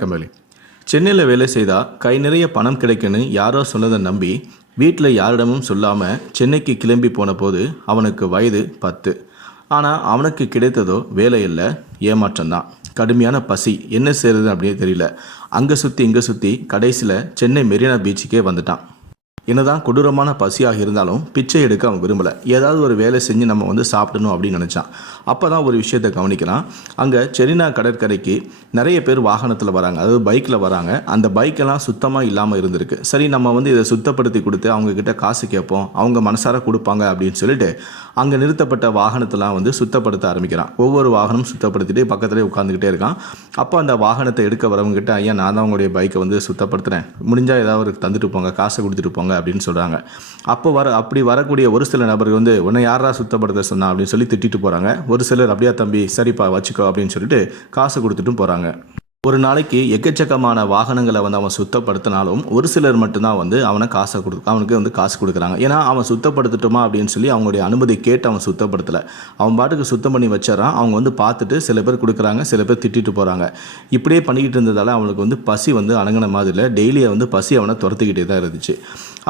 கமலி. சென்னையில் வேலை செய்தால் கை நிறைய பணம் கிடைக்குன்னு யாரோ சொன்னதை நம்பி வீட்டில் யாரிடமும் சொல்லாமல் சென்னைக்கு கிளம்பி போன போது அவனுக்கு வயது பத்து. ஆனால் அவனுக்கு கிடைத்ததோ வேலை இல்லை ஏமாற்றம்தான். கடுமையான பசி என்ன செய்கிறது அப்படின்னு தெரியல. அங்கே சுற்றி இங்கே சுற்றி கடைசியில் சென்னை மெரினா பீச்சுக்கே வந்துட்டான். என்னதான் கொடூரமான பசியாக இருந்தாலும் பிச்சை எடுக்க அவன் விரும்பலை. ஏதாவது ஒரு வேலை செஞ்சு நம்ம வந்து சாப்பிடணும் அப்படின்னு நினச்சான். அப்போ தான் ஒரு விஷயத்தை கவனிக்கிறான். அங்கே செரினா கடற்கரைக்கு நிறைய பேர் வாகனத்தில் வராங்க. அதாவது பைக்கில் வராங்க. அந்த பைக்கெல்லாம் சுத்தமாக இல்லாமல் இருந்திருக்கு. சரி நம்ம வந்து இதை சுத்தப்படுத்தி கொடுத்து அவங்கக்கிட்ட காசு கேட்போம். அவங்க மனசார கொடுப்பாங்க அப்படின்னு சொல்லிட்டு அங்கே நிறுத்தப்பட்ட வாகனத்தெல்லாம் வந்து சுத்தப்படுத்த ஆரம்பிக்கிறான். ஒவ்வொரு வாகனம் சுத்தப்படுத்திட்டு பக்கத்துலேயே உட்காந்துக்கிட்டே இருக்கான். அப்போ அந்த வாகனத்தை எடுக்க வரவங்ககிட்ட ஐயா நான் தான் உங்களுடைய பைக்கை வந்து சுத்தப்படுத்துகிறேன் முடிஞ்சால் ஏதாவது ஒரு தந்துட்டு போங்க. காசை கொடுத்துட்டு போங்க. அப்படின்னு சொல்கிறாங்க அப்போ வர அப்படி வரக்கூடிய ஒரு சில நபர்கள் வந்து உன்னை யாரா சுத்தப்படுத்த சொன்னா? அப்படின்னு சொல்லி திட்டிட்டு போகிறாங்க ஒரு சிலர் அப்படியா தம்பி சரிப்பா வச்சுக்கோ அப்படின்னு சொல்லிட்டு காசு கொடுத்துட்டும் போகிறாங்க ஒரு நாளைக்கு எக்கச்சக்கமான வாகனங்களை வந்து அவன் சுத்தப்படுத்தினாலும் ஒரு சிலர் மட்டும்தான் வந்து அவனை காசை கொடு அவனுக்கு வந்து காசு கொடுக்குறாங்க. ஏன்னா அவன் சுத்தப்படுத்தட்டுமா அப்படின்னு சொல்லி அவங்களுடைய அனுமதி கேட்டு அவன் சுத்தப்படுத்தலை. அவன் பாட்டுக்கு சுத்தம் பண்ணி வச்சிடறான். அவங்க வந்து பார்த்துட்டு சில பேர் கொடுக்குறாங்க சில பேர் திட்டிட்டு போகிறாங்க இப்படியே பண்ணிக்கிட்டு இருந்ததால் அவனுக்கு வந்து பசி வந்து அணங்கின மாதிரி இல்லை. டெய்லியை வந்து பசி அவனை துரத்துக்கிட்டே தான் இருந்துச்சு.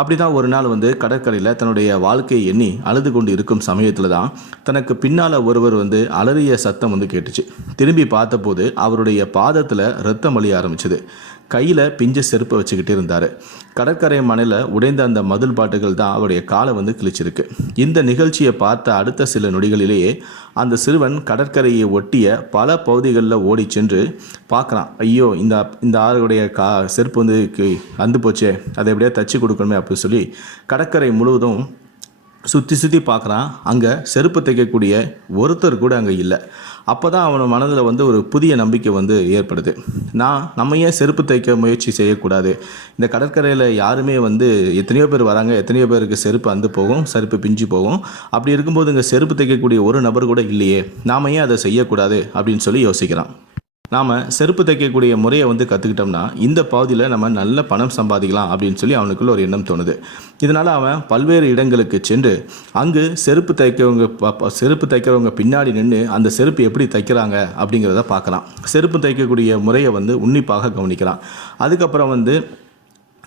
அப்படிதான் ஒரு நாள் வந்து கடற்கரையில் தன்னுடைய வாழ்க்கையை எண்ணி அழுது கொண்டு இருக்கும் சமயத்தில் தான் தனக்கு பின்னால் ஒருவர் வந்து அலறிய சத்தம் வந்து கேட்டுச்சு. திரும்பி பார்த்தபோது அவருடைய பாதத்தில் ரத்தம் வழிய ஆரம்பிச்சது. கையில் பிஞ்ச செருப்பை வச்சுக்கிட்டு இருந்தார். கடற்கரை மணையில் உடைந்த அந்த மதில் பாட்டுகள் தான் அவருடைய காலை வந்து கிழிச்சிருக்கு. இந்த நிகழ்ச்சியை பார்த்த அடுத்த சில நொடிகளிலேயே அந்த சிறுவன் கடற்கரையை ஒட்டிய பல பகுதிகளில் ஓடி சென்று பார்க்குறான். ஐயோ இந்த இந்த ஆளுடைய கா செருப்பு வந்து கி- அந்து போச்சே. அதை எப்படியா தச்சு கொடுக்கணுமே அப்படின்னு சொல்லி கடற்கரை முழுவதும் சுற்றி சுற்றி பார்க்குறான். அங்கே செருப்பு தைக்கக்கூடிய ஒருத்தர் கூட அங்கே இல்லை. அப்போ தான் அவன் மனதில் வந்து ஒரு புதிய நம்பிக்கை வந்து ஏற்படுது. நான் நம்ம ஏன் செருப்பு தைக்க முயற்சி செய்யக்கூடாது? இந்த கடற்கரையில் யாருமே வந்து எத்தனையோ பேர் வராங்க. எத்தனையோ பேருக்கு செருப்பு அந்து போகும் செருப்பு பிஞ்சு போகும். அப்படி இருக்கும்போது இங்கே செருப்பு தைக்கக்கூடிய ஒரு நபர் கூட இல்லையே. நாம ஏன் அதை செய்யக்கூடாது? அப்படின்னு சொல்லி யோசிக்கிறான். நாம் செருப்பு தைக்கக்கூடிய முறையை வந்து கற்றுக்கிட்டோம்னா இந்த பகுதியில் நம்ம நல்ல பணம் சம்பாதிக்கலாம் அப்படின்னு சொல்லி அவனுக்குள்ள ஒரு எண்ணம் தோணுது. இதனால் அவன் பல்வேறு இடங்களுக்கு சென்று அங்கு செருப்பு தைக்கிறவங்க ப- செருப்பு தைக்கிறவங்க பின்னாடி நின்று அந்த செருப்பு எப்படி தைக்கிறாங்க அப்படிங்கிறத பார்க்கலாம். செருப்பு தைக்கக்கூடிய முறையை வந்து உன்னிப்பாக கவனிக்கிறான் அதுக்கப்புறம் வந்து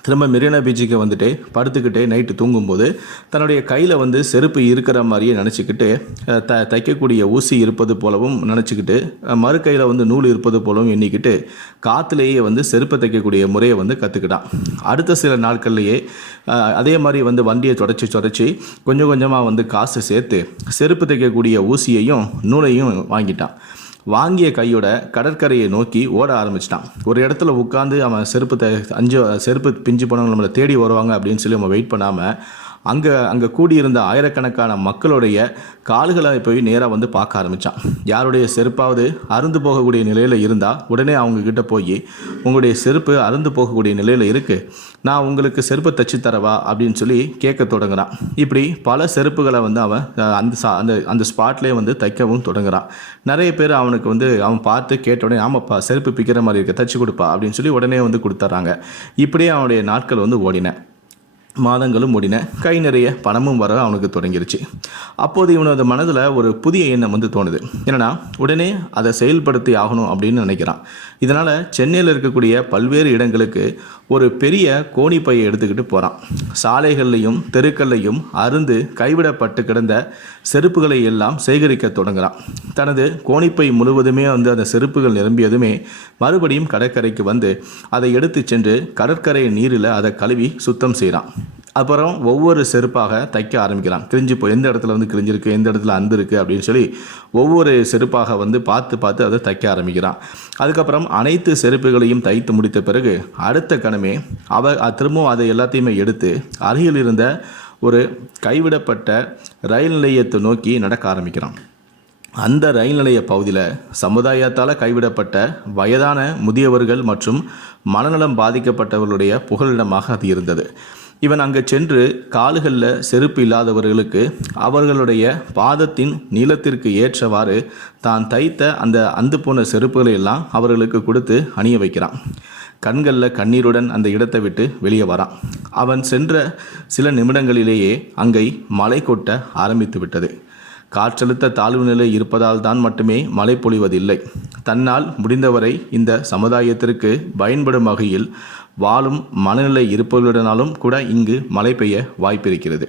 திரும்ப மெரினா பீச்சுக்கு வந்துட்டு படுத்துக்கிட்டே நைட்டு தூங்கும்போது தன்னுடைய கையில் வந்து செருப்பு இருக்கிற மாதிரியே நினச்சிக்கிட்டு த தைக்கக்கூடிய ஊசி இருப்பது போலவும் நினச்சிக்கிட்டு மறு கையில் வந்து நூல் இருப்பது போலவும் எண்ணிக்கிட்டு காற்றுலேயே வந்து செருப்பை தைக்கக்கூடிய முறையை வந்து கற்றுக்கிட்டான் அடுத்த சில நாட்கள்லேயே அதே மாதிரி வந்து வண்டியை தொடச்சி தொடச்சி கொஞ்சம் கொஞ்சமாக வந்து காசு சேர்த்து செருப்பு தைக்கக்கூடிய ஊசியையும் நூலையும் வாங்கிட்டான். வாங்கிய கையோட கடற்கரையை நோக்கி ஓட ஆரம்பிச்சிட்டான். ஒரு இடத்துல உட்காந்து அவன் செருப்பு த அஞ்சு செருப்பு பிஞ்சு போனவங்க நம்மளை தேடி வருவாங்க அப்படின்னு சொல்லி அவன் வெயிட் பண்ணாமல் அங்கே அங்கே கூடியிருந்த ஆயிரக்கணக்கான மக்களுடைய கால்களை போய் நேராக வந்து பார்க்க ஆரம்பித்தான் யாருடைய செருப்பாவது அருந்து போகக்கூடிய நிலையில் இருந்தால் உடனே அவங்கக்கிட்ட போய் உங்களுடைய செருப்பு அருந்து போகக்கூடிய நிலையில் இருக்குது நான் உங்களுக்கு செருப்பை தச்சு தரவா? அப்படின்னு சொல்லி கேட்க தொடங்குறான். இப்படி பல செருப்புகளை வந்து அவன் அந்த சா அந்த அந்த ஸ்பாட்லேயே வந்து தைக்கவும் தொடங்குறான். நிறைய பேர் அவனுக்கு வந்து அவன் பார்த்து கேட்ட உடனே ஆமாப்பா செருப்பு பிக்கிற மாதிரி இருக்க தச்சு கொடுப்பா அப்படின்னு சொல்லி உடனே வந்து கொடுத்துட்றாங்க. இப்படியே அவனுடைய நாட்கள் வந்து ஓடின. மாதங்களும் ஓடின. கை நிறைய பணமும் வர அவனுக்கு தொடங்கிருச்சு. அப்போது இவனது மனதில் ஒரு புதிய எண்ணம் வந்து தோணுது. என்னன்னா உடனே அதை செயல்படுத்தி ஆகணும் அப்படின்னு நினைக்கிறான். இதனால் சென்னையில் இருக்கக்கூடிய பல்வேறு இடங்களுக்கு ஒரு பெரிய கோணிப்பையை எடுத்துக்கிட்டு போகிறான் சாலைகள்லையும் தெருக்கள்லையும் அருந்து கைவிடப்பட்டு கிடந்த செருப்புகளை எல்லாம் சேகரிக்க தொடங்குறான். தனது கோணிப்பை முழுவதுமே வந்து அந்த செருப்புகள் நிரம்பியதுமே மறுபடியும் கடற்கரைக்கு வந்து அதை எடுத்து சென்று கடற்கரை நீரில் அதை கழுவி சுத்தம் செய்கிறான் அப்புறம் ஒவ்வொரு செருப்பாக தைக்க ஆரம்பிக்கிறான் கிழிஞ்சு போய் எந்த இடத்துல வந்து கிழிஞ்சிருக்கு எந்த இடத்துல அந்திருக்கு இருக்குது அப்படின்னு சொல்லி ஒவ்வொரு செருப்பாக வந்து பார்த்து பார்த்து அதை தைக்க ஆரம்பிக்கிறான். அதுக்கப்புறம் அனைத்து செருப்புகளையும் தைத்து முடித்த பிறகு அடுத்த கணமே அவ திரும்பவும் அதை எல்லாத்தையுமே எடுத்து அருகில் இருந்த ஒரு கைவிடப்பட்ட ரயில் நிலையத்தை நோக்கி நடக்க ஆரம்பிக்கிறான். அந்த ரயில் நிலைய பகுதியில் சமுதாயத்தால் கைவிடப்பட்ட வயதான முதியவர்கள் மற்றும் மனநலம் பாதிக்கப்பட்டவர்களுடைய புகலிடமாக அது இருந்தது. இவன் அங்கே சென்று கால்களில் செருப்பு இல்லாதவர்களுக்கு அவர்களுடைய பாதத்தின் நீளத்திற்கு ஏற்றவாறு தான் தைத்த அந்த அந்து போன செருப்புகளை எல்லாம் அவர்களுக்கு கொடுத்து அணிய வைக்கிறான். கண்களில் கண்ணீருடன் அந்த இடத்தை விட்டு வெளியே வரான். அவன் சென்ற சில நிமிடங்களிலேயே அங்கே மழை கொட்ட ஆரம்பித்து விட்டது. காற்றழுத்த தாழ்வு நிலை இருப்பதால் தான் மட்டுமே மழை பொழிவதில்லை. தன்னால் முடிந்தவரை இந்த சமுதாயத்திற்கு பயன்படும் வகையில் வாழும் மனநிலை இருப்பவர்களுடனாலும் கூட இங்கு மழை பெய்ய வாய்ப்பிருக்கிறது.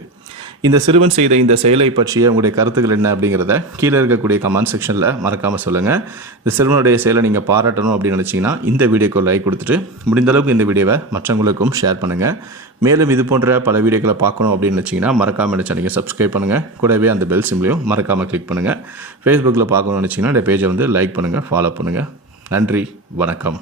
இந்த சிறுவன் செய்த இந்த செயலை பற்றிய உங்களுடைய கருத்துக்கள் என்ன அப்படிங்கிறத கீழே இருக்கக்கூடிய கமெண்ட் செக்ஷனில் மறக்காமல் சொல்லுங்கள் இந்த சிறுவனுடைய செயலை நீங்கள் பாராட்டணும் அப்படின்னு நினச்சிங்கன்னா இந்த வீடியோக்கு லைக் கொடுத்துட்டு முடிந்தளவுக்கு இந்த வீடியோவை மற்றவங்களுக்கும் ஷேர் பண்ணுங்கள் மேலும் இது போன்ற பல வீடியோக்களை பார்க்கணும் அப்படின்னு நினச்சிங்கன்னா மறக்காமல் நினச்சா நீங்கள் சப்ஸ்கிரைப் பண்ணுங்கள் கூடவே அந்த பெல் சிம்லையும் மறக்காமல் கிளிக் பண்ணுங்கள் ஃபேஸ்புக்கில் பார்க்கணும்னு நினச்சிங்கன்னா இந்த பேஜை வந்து லைக் பண்ணுங்கள் ஃபாலோ பண்ணுங்கள் நன்றி வணக்கம்.